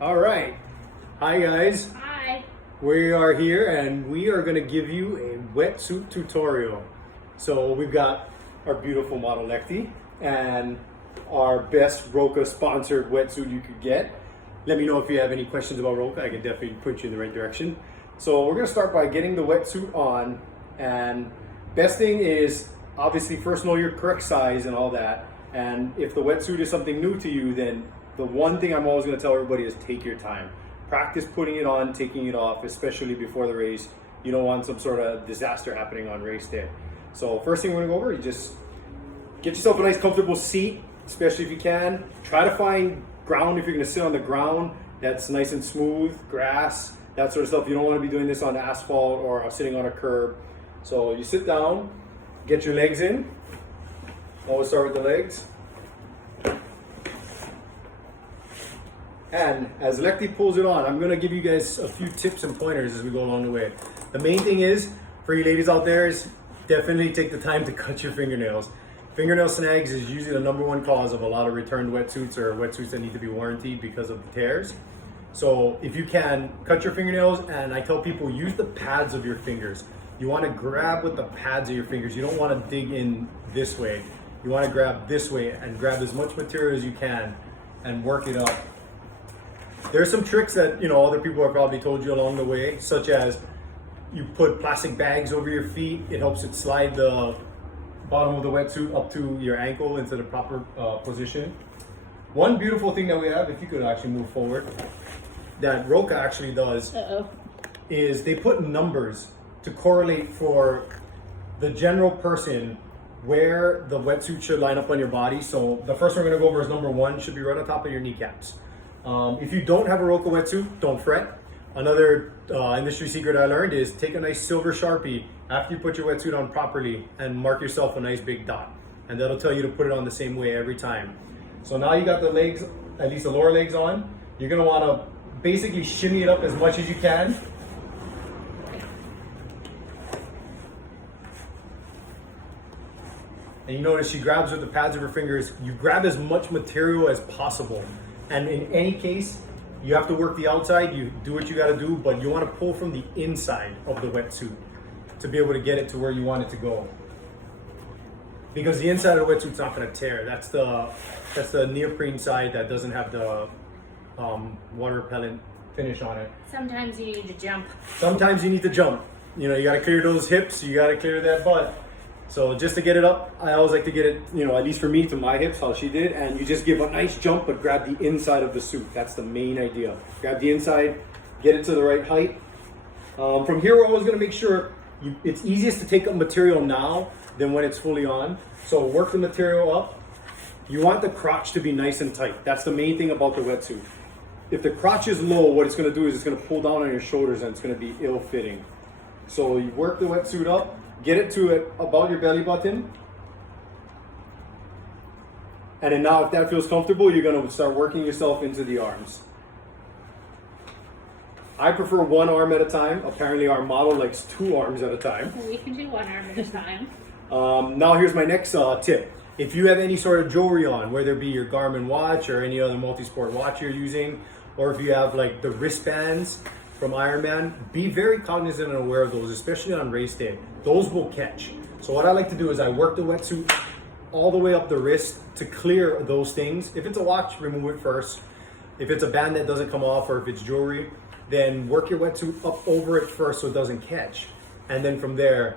All right. Hi guys. Hi. We are here and we are going to give you a wetsuit tutorial. So we've got our beautiful model Lectie and our best Roca sponsored wetsuit you could get. Let me know if you have any questions about Roca. I can definitely point you in the right direction. So we're going to start by getting the wetsuit on, and best thing is obviously first know your correct size and all that. And if the wetsuit is something new to you, then the one thing I'm always going to tell everybody is take your time. Practice putting it on, taking it off, especially before the race. You don't want some sort of disaster happening on race day. So first thing we're going to go over, you just get yourself a nice comfortable seat, especially if you can. Try to find ground if you're going to sit on the ground that's nice and smooth, grass, that sort of stuff. You don't want to be doing this on asphalt or sitting on a curb. So you sit down, get your legs in. Always start with the legs. And as Lectie pulls it on, I'm going to give you guys a few tips and pointers as we go along the way. The main thing is, for you ladies out there, is definitely take the time to cut your fingernails. Fingernail snags is usually the #1 cause of a lot of returned wetsuits or wetsuits that need to be warrantied because of the tears. So if you can, cut your fingernails, and I tell people use the pads of your fingers. You want to grab with the pads of your fingers. You don't want to dig in this way. You want to grab this way and grab as much material as you can and work it up. There are some tricks that other people have probably told you along the way, such as you put plastic bags over your feet. It helps it slide the bottom of the wetsuit up to your ankle into the proper position. One beautiful thing that we have, if you could actually move forward, that Roca actually does, is they put numbers to correlate for the general person where the wetsuit should line up on your body. So the first one we're going to go over is #1, should be right on top of your kneecaps. If you don't have a Roca wetsuit, don't fret. Another industry secret I learned is take a nice silver Sharpie after you put your wetsuit on properly and mark yourself a nice big dot. And that'll tell you to put it on the same way every time. So now you got the legs, at least the lower legs on. You're going to want to basically shimmy it up as much as you can. And you notice she grabs with the pads of her fingers. You grab as much material as possible. And in any case, you have to work the outside, you do what you gotta do, but you wanna pull from the inside of the wetsuit to be able to get it to where you want it to go. Because the inside of the wetsuit's not gonna tear. That's the neoprene side that doesn't have the water repellent finish on it. Sometimes you need to jump. Sometimes you need to jump. You gotta clear those hips, you gotta clear that butt. So just to get it up, I always like to get it, at least for me, to my hips, how she did. And you just give a nice jump, but grab the inside of the suit. That's the main idea. Grab the inside, get it to the right height. From here, we're always gonna make sure it's easiest to take up material now than when it's fully on. So work the material up. You want the crotch to be nice and tight. That's the main thing about the wetsuit. If the crotch is low, what it's gonna do is it's gonna pull down on your shoulders and it's gonna be ill-fitting. So you work the wetsuit up, get it to about your belly button. And then now if that feels comfortable, you're gonna start working yourself into the arms. I prefer one arm at a time. Apparently our model likes 2 arms at a time. We can do one arm at a time. Now here's my next tip. If you have any sort of jewelry on, whether it be your Garmin watch or any other multi-sport watch you're using, or if you have like the wristbands from Ironman, be very cognizant and aware of those, especially on race day. Those will catch. So what I like to do is I work the wetsuit all the way up the wrist to clear those things. If it's a watch, remove it first. If it's a band that doesn't come off, or if it's jewelry, then work your wetsuit up over it first so it doesn't catch. And then from there,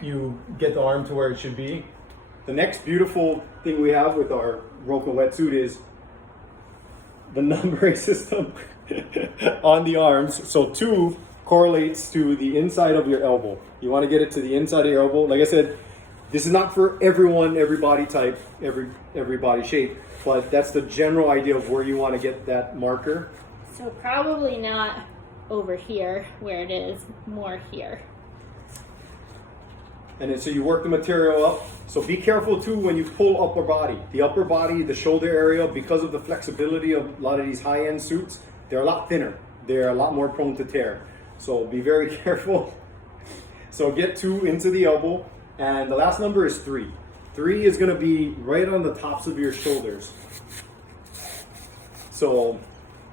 you get the arm to where it should be. The next beautiful thing we have with our Roca wetsuit is the numbering system on the arms. So 2 correlates to the inside of your elbow. You want to get it to the inside of your elbow. Like I said, this is not for everyone, every body type, every body shape, but that's the general idea of where you want to get that marker. So probably not over here where it is, more here. And then so you work the material up. So be careful too when you pull upper body. The upper body, the shoulder area, because of the flexibility of a lot of these high-end suits, they're a lot thinner. They're a lot more prone to tear. So be very careful. So get 2 into the elbow. And the last number is 3. 3 is gonna be right on the tops of your shoulders. So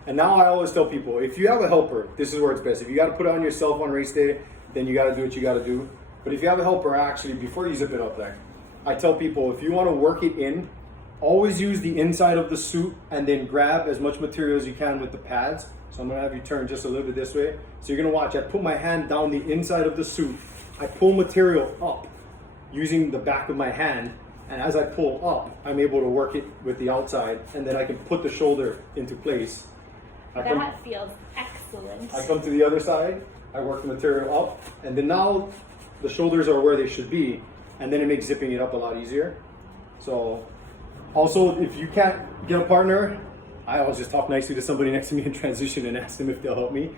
And now I always tell people, if you have a helper, this is where it's best. If you got to put it on yourself on race day, then you got to do what you got to do. But if you have a helper, actually, before you zip it up there, I tell people, if you want to work it in, always use the inside of the suit and then grab as much material as you can with the pads. So I'm going to have you turn just a little bit this way. So you're going to watch, I put my hand down the inside of the suit. I pull material up using the back of my hand. And as I pull up, I'm able to work it with the outside. And then I can put the shoulder into place. That feels excellent. I come to the other side, I work the material up, and then now the shoulders are where they should be, and then it makes zipping it up a lot easier. So, also, if you can't get a partner, I always just talk nicely to somebody next to me in transition and ask them if they'll help me.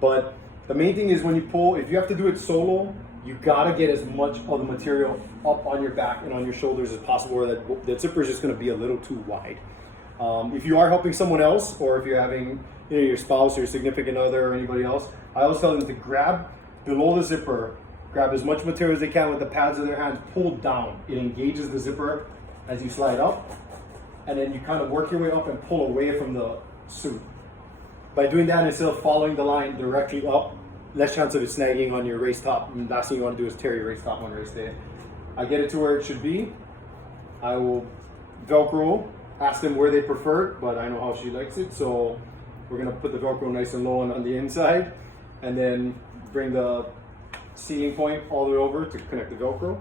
But the main thing is when you pull, if you have to do it solo, you gotta get as much of the material up on your back and on your shoulders as possible, or that zipper is just gonna be a little too wide. If you are helping someone else, or if you're having your spouse or your significant other or anybody else, I always tell them to grab below the zipper, grab as much material as they can with the pads of their hands, pull down. It engages the zipper as you slide up, and then you kind of work your way up and pull away from the suit. By doing that, instead of following the line directly up, less chance of it snagging on your race top. And last thing you want to do is tear your race top on race day. I get it to where it should be. I will Velcro, ask them where they prefer it, but I know how she likes it, so we're gonna put the Velcro nice and low on the inside, and then bring the seating point all the way over to connect the Velcro.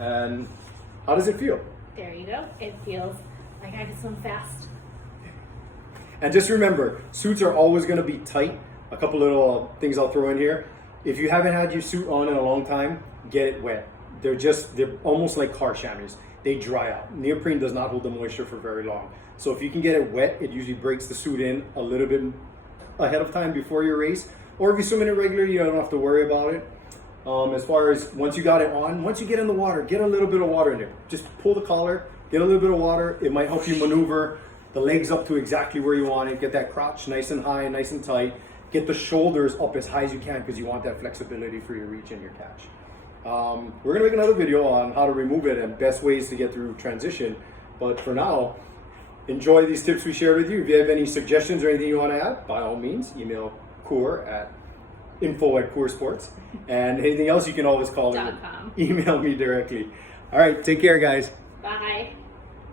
And how does it feel? There you go. It feels like I can swim fast. And just remember, suits are always gonna be tight. A couple little things I'll throw in here. If you haven't had your suit on in a long time, get it wet. They're almost like car chamois. They dry out. Neoprene does not hold the moisture for very long. So if you can get it wet, it usually breaks the suit in a little bit ahead of time before your race. Or if you swim in it regularly, you don't have to worry about it. As far as once you got it on, once you get in the water, get a little bit of water in there. Just pull the collar, get a little bit of water. It might help you maneuver the legs up to exactly where you want it. Get that crotch nice and high and nice and tight. Get the shoulders up as high as you can because you want that flexibility for your reach and your catch. We're gonna make another video on how to remove it and best ways to get through transition. But for now, enjoy these tips we shared with you. If you have any suggestions or anything you want to add, by all means, email Coeur at info@CoeurSports. And anything else, you can always call me, email me directly. All right, take care, guys. Bye.